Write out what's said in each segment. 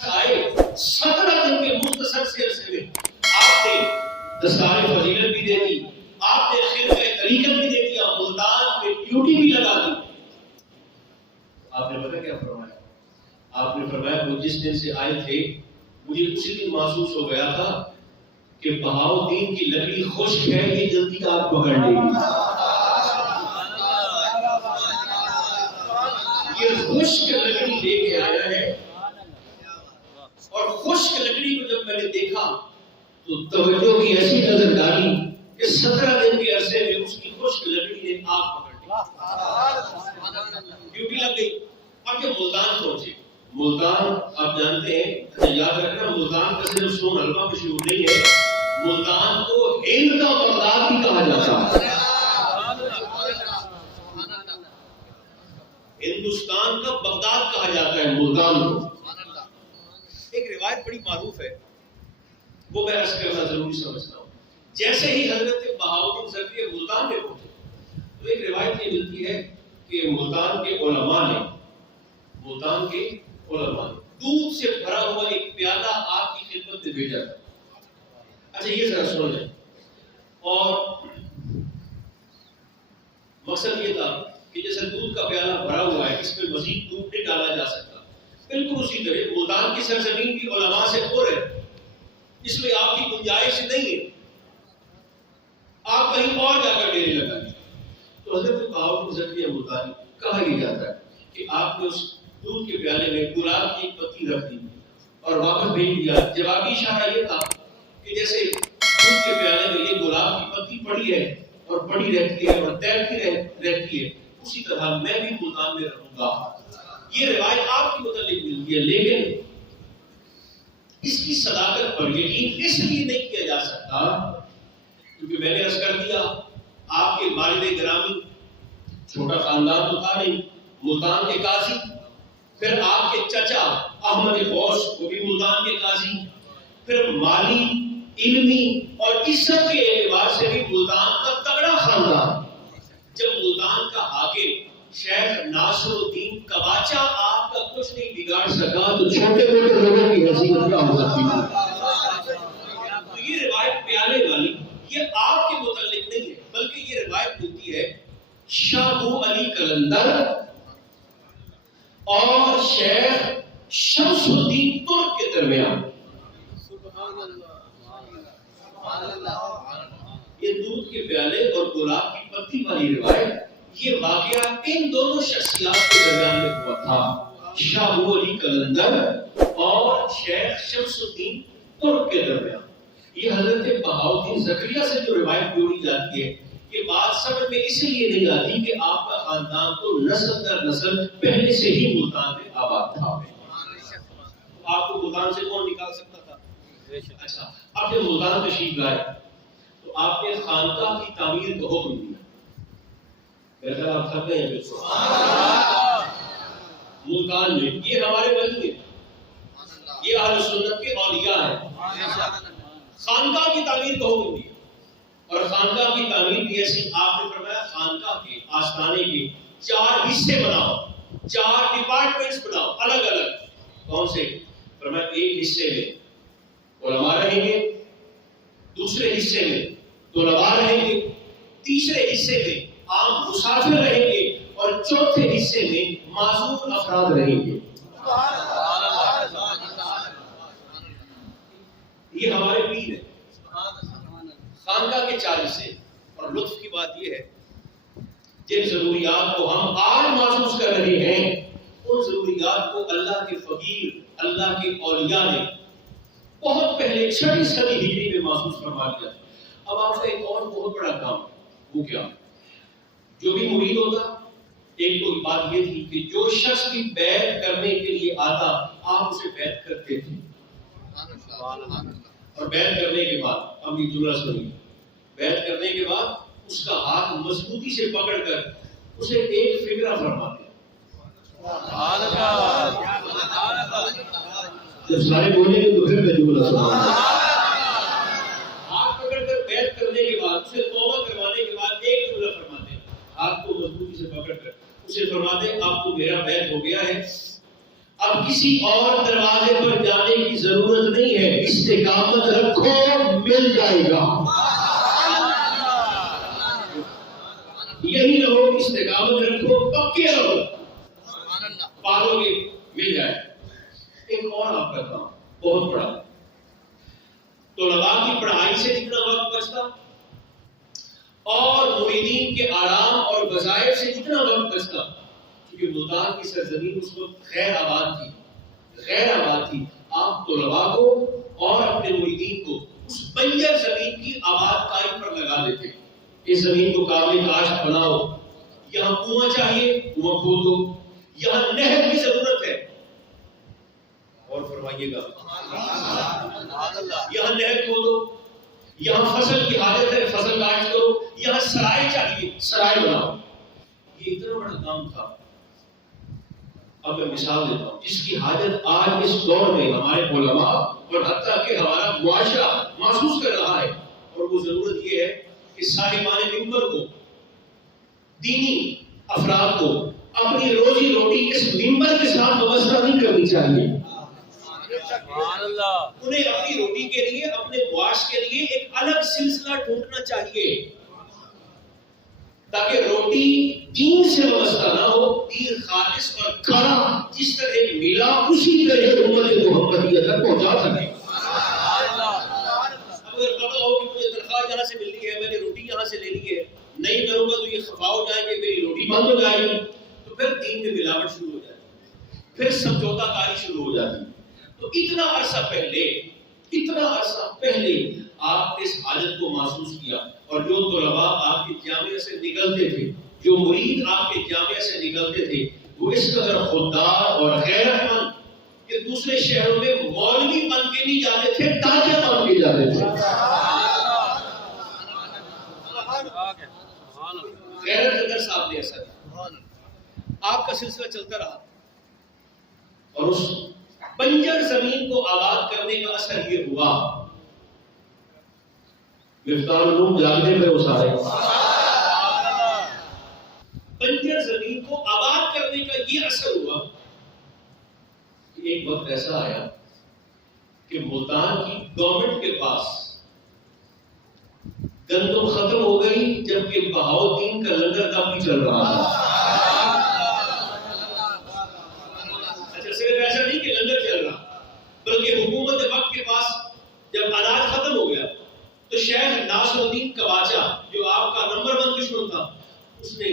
آئے 17 دن کے مختصر سے عرصے میں آپ نے دستار فضیلت بھی دے دی، آپ نے خرقہ طریقت بھی دے دیا، ملتان میں ڈیوٹی بھی لگا دی۔ آپ نے پتہ کیا فرمایا؟ آپ نے فرمایا وہ جس دن سے آئے تھے مجھے اسی دن محسوس ہو گیا تھا کہ بہاؤالدین کی لکڑی خشک ہے، یہ جلدی آگ پکڑ لے گی۔ یہ خشک لکڑی لے کے آیا ہے، اور خشک لکڑی کو جب میں نے دیکھا تو توجہ کی ایسی نظر ڈالی کہ 17 دن کے عرصے میں اس کی خشک لکڑی نے آگ پکڑ لی، ڈیوٹی لگ گئی۔ اب یہ ملتان پہنچے۔ ملتان آپ جانتے ہیں، یاد رکھنا ملتان کا صرف سون حلوہ مشہور نہیں ہے، ملتان کو ہند کا بغداد بھی کہا جاتا ہے۔ ہندوستان کا بغداد کہا جاتا ہے ملتان کو۔ ایک روایت بڑی معروف ہے، وہ میں عرض کرنا ضروری سمجھتا ہوں۔ جیسے ہی حضرت بہاؤالدین زکریا ملتان میں پہنچے تو ایک روایت یہ ملتی ہے کہ ملتان کے علماء نے دودھ سے بھرا ہوا ایک پیالہ آپ کی خدمت میں بھیجا تھا۔ اچھا یہ ذرا سن لیں، اور مقصد یہ تھا کہ جیسے دودھ کا پیالہ بھرا ہوا ہے، اس میں مزید دودھ نہیں ڈالا جا سکتا، بالکل اسی طرح ملتان کی سرزمین بھی علماء سے پر ہے، اس میں آپ کی گنجائش نہیں ہے آپ کہیں اور جا کر ڈیرے لگائیں۔ تو حضرت بہاؤالدین زکریا ملتانی کہا یہ جاتا ہے کہ آپ نے اس دودھ کے پیالے میں گلاب کی ایک پتی رکھ دی اور واپس بھیج دیا۔ جوابی اشارہ یہ تھا کہ جیسے دودھ کے پیالے میں یہ گلاب کی پتی پڑی ہے اور پڑی رہتی ہے اور تیرتی رہتی ہے، اسی طرح میں بھی ملتان میں رہوں گا۔ یہ روایت آپ کے متعلق ملتی ہے، لیکن اس کی صداقت پر یقین اس لیے نہیں کیا جا سکتا کیونکہ میں نے عرض کر دیا آپ کے والد گرامی چھوٹا خاندان تو تھا نہیں، ملتان کے قاضی، پھر آپ کے چچا احمد غوث وہ بھی ملتان کے قاضی، پھر مالی، علمی اور عزت کے اعتبار سے بھی ملتان کا تگڑا خاندان۔ جب ملتان کا حاکم شیخ ناصر الدین کباچا آپ کا کچھ نہیں بگاڑ سکا تو چھوٹے موٹے لوگوں کی حیثیت کیا ہو سکتی ہے؟ تو یہ روایت پیالے والی یہ آپ کے متعلق نہیں ہے، بلکہ یہ روایت ملتی ہے شاہ ابو علی قلندر اور شیخ شمس الدین ترک کے درمیان۔ یہ دودھ کے پیالے اور گلاب کی پتی والی روایت یہ واقعہ ان دونوں شخصیات کے درمیان میں ہوا تھا، شاہ ابو علی قلندر اور شیخ شمس الدین ترک کے درمیان۔ یہ حضرت بہاؤالدین زکریا سے جو روایت جوڑی جاتی ہے یہ بات سمجھ میں اس لیے نہیں آتی کہ آپ کا خاندان تو نسل در نسل پہلے سے ہی ملتان میں آباد تھا۔ آپ کو ملتان سے کون نکال سکتا تھا؟ اچھا، اب جب ملتان تشریف لائے تو آپ نے خانقاہ کی تعمیر کا حکم دیا۔ بہتر آپ تھک گئے ہیں ملتان میں، یہ ہمارے ولی ہیں، یہ اہل سنت کے اولیاء ہیں۔ خانقاہ کی تعمیر کا حکم دیا، اور خانقاہ کی تعمیر بھی ایسی آپ نے فرمایا خانقاہ کے آستانے کے 4 حصے بناؤ، 4 ڈپارٹمنٹس بناؤ الگ الگ۔ کون سے؟ فرمایا ایک حصے میں علماء رہیں گے، دوسرے حصے میں طلباء رہیں گے، تیسرے حصے میں عام مسافر رہیں گے، اور چوتھے حصے میں معذور افراد رہیں گے۔ یہ ہمارے پیر ہیں خانقاہ کے 4 حصے۔ اور لطف کی بات یہ ہے جن ضروریات کو ہم آج محسوس کر رہے ہیں ان ضروریات کو اللہ کے فقیر اللہ کے اولیاء نے بہت پہلے 6ویں صدی ہجری میں محسوس فرما لیا۔ اب آپ کا ایک اور بہت بڑا کام وہ کیا؟ جو بھی مرید ہوتا، ایک تو بات یہ تھی کہ جو شخص بھی بیعت کرنے کے لیے آتا آپ اسے بیعت کرتے تھے، اور بیعت کرنے کے بعد اب یہ جملہ سنیے، بیعت کرنے کے بعد اس کا ہاتھ مضبوطی سے پکڑ کر اسے ایک فکرہ فرماتے۔ جب سارے بولیں گے تو پھر میں جملہ سناؤں گا۔ ہاتھ پکڑ کر بیعت کرنے کے بعد اسے توبہ کروانے کے بعد ایک جملہ فرماتے، ہاتھ کو مضبوطی سے پکڑ کر اسے فرماتے اب تو میرا بیعت ہو گیا ہے، اب کسی اور دروازے پر جانا استقامت رکھو مل جائے گا. یہی رہو، استقامت رکھو، پکے رہو، پالو گے مل جائے. ایک اور آپ کا کام بہت بڑا، طلباء کی پڑھائی سے جتنا وقت بچتا اور مریدین کے آرام اور وظائف سے جتنا وقت بچتا، کیونکہ ملتان کی سرزمین اس وقت غیر آباد تھی، آپ طلباء کو اور اپنے مریدین کو اس بنجر زمین کی آباد کاری پر لگا دیتے. اس زمین کو قابل کاشت بناؤ، یہاں کنواں چاہیے کنواں کھود دو، یہاں نہر کی ضرورت ہے اور فرمائیے گا یہاں نہر کھودو، یہاں فصل کی حاجت ہے فصل کاشت کرو، یہاں سرائے چاہیے سرائے بناؤ. یہ اتنا بڑا کام تھا. اب میں مثال دیتا ہوں جس کی حاجت آج اس دور میں ہمارے علماء اور حتیٰ کہ ہمارا معاشرہ محسوس کر رہا ہے، اور وہ ضرورت یہ ہے کہ صاحبان منبر کو، دینی افراد کو اپنی روزی روٹی اس منبر کے ساتھ وابستہ نہیں کرنی چاہیے. انہیں اپنی روٹی کے لیے، اپنے معاش کے لیے ایک الگ سلسلہ ڈھونڈنا چاہیے تاکہ روٹی دین سے وابستہ نہ ہو، دین خالص اور کھڑا جس طرح ملا اسی طرح امت محمدیہ تک پہنچا سکے. اگر پتا ہو کہ مجھے تنخواہ یہاں سے ملنی ہے، میں نے روٹی یہاں سے لینی ہے، نہیں کروں گا تو یہ خفا ہو جائیں گے، میری روٹی بند ہو جائے گی، تو پھر دین میں ملاوٹ شروع ہو جائے گی، پھر سمجھوتا کاری شروع ہو جاتی. تو اتنا عرصہ پہلے آپ اس حاجت کو محسوس کیا، اور جو طلباء آپ کے جامعہ سے نکلتے تھے، جو مرید آپ کے جامعہ سے نکلتے تھے، وہ اس قدر خوددار اور غیرت مند کہ دوسرے شہروں میں مولوی بن کے نہیں جاتے تھے، تاجر بن کے جاتے تھے. غیرت اندر صاحب نے ایسا کیا. آپ کا سلسلہ چلتا رہا، اور اس بنجر زمین کو آباد کرنے کا اثر یہ ہوا. مفتاح العلوم جاگنے پہ اسارے بنجر زمین کو آباد کرنے کا یہ اثر ہوا کہ ایک وقت ایسا آیا کہ ملتان کی گورنمنٹ کے پاس گندم ختم ہو گئی، جبکہ بہاؤدین کا لنگر تب بھی چل رہا تھا. اچھا، صرف ایسا نہیں کہ لنگر چل رہا، بلکہ حکومت وقت کے پاس جب اناج ختم ہو گیا تو شیخ ناصر الدین کواچا جو آپ کا نمبر 1 دشمن تھا، اس نے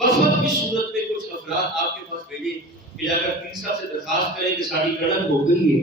وفد کی صورت میں کچھ افراد آپ کے پاس بھیجے کہ جا کر پیر صاحب سے درخواست کریں کہ ساری کڑک ہو گئی ہے،